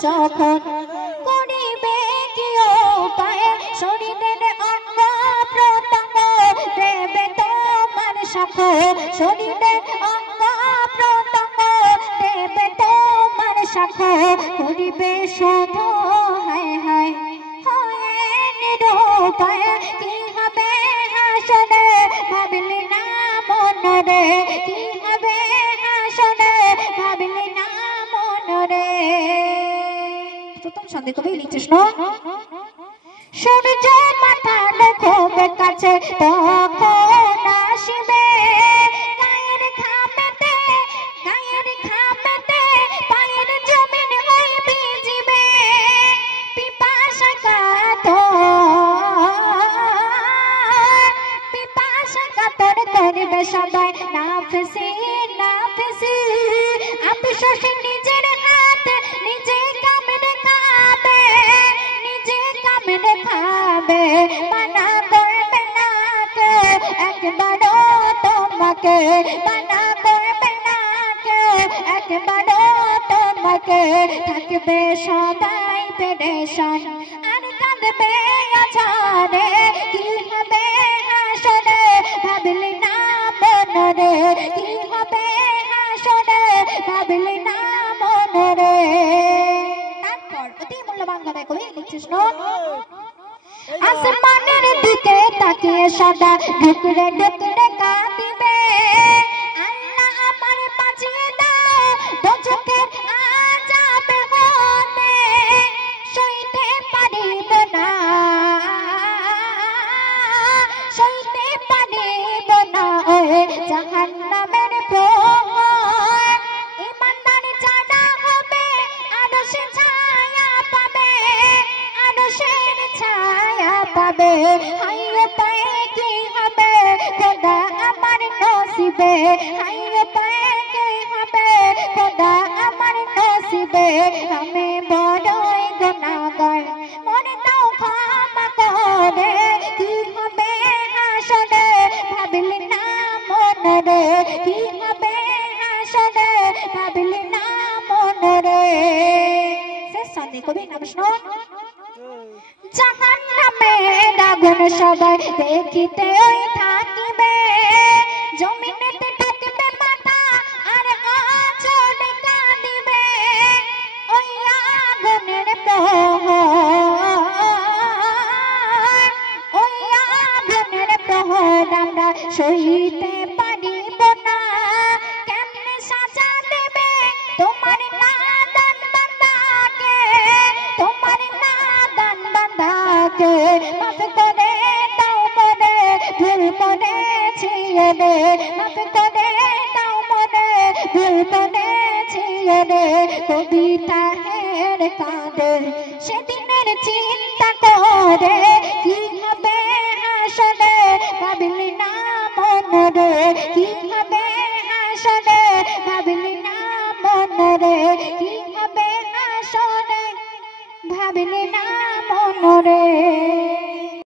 যখন করিবে কি উপায় শরীরের অঙ্গ প্রত্যঙ্গ দেবে তোমার সাক্ষ্য শরীরের অঙ্গ প্রত্যঙ্গ দেবে তোমার সাক্ষ্য করিবে শুধু হায় হায় হয়ে নিরুপায় কি হবে হাসরে ভাবলি না মনরে কি হবে হাসরে ভাবলি না মনরে প্রথম ছন্দে কবি লিখছেন সূর্য মাথার খুব কাছে তখন আসবে গায়ের ঘামেতে পায়ের জমিন হয়ে ভিজিবে পিপাসা কাতর করবে সবাই নাফসি আফসোস নিজের হাত নিজে কামড়ে খাবে মানা করবে না কেউ একবারও তোমাকে মানা করবে না কেউ একবারও তোমাকে থাকবে সবাই পেরেশান আর কাঁদবে আছাড়ে কি হবে হাসরে ভাবলি না মনরে কি হবে হাসরে ভাবলি না মনরে তারপর অতি মূল্যবান কথা কবি লিখছেন আসমানের দিকে তাকিয়ে সদা ঢুকরে ঢুকরে কাঁদিবে আল্লাহ আমার বাঁচিয়ে দাও দোজখের আযাব হতে সইতে পারিব না ওই জাহান্নামের প্রহর ঈমানদার যারা হবে আরশের ছায়া পাবে হায় পায়ে কি হবে খোদা আমার নসিবে হায় পায়ে কি হবে খোদা আমার নসিবে আমি বড়ই গুনাহগার মনে দাও ক্ষমা করে কি হবে হাসরে ভাবলি না মনরে কি হবে হাসরে ভাবলি না মনরে শেষ ছন্দে কবি নাম শুনুন জাহান্নামের আগুন সবাই দেখিতে ওই থাকিবে জমিনেতে ঢুকবে মাথা আর আঁচল কাঁদিবে ওই আগুনের প্রহর আমরা সইতে পারিব না কেমনে সাজা দেবে তোমার নাদান বান্দাকে মাফ করে দাও মনে ভুল করেছি রে মাফ করে দাও মনে ভুল করেছি রে কবিতা হের কাঁদে সেদিনের চিন্তা করে কি হবে হাসরে ভাবলি না মনরে কি হবে হাসরে ভাবলি না মনরে কি হবে হাসরে ভাবলি না মনরে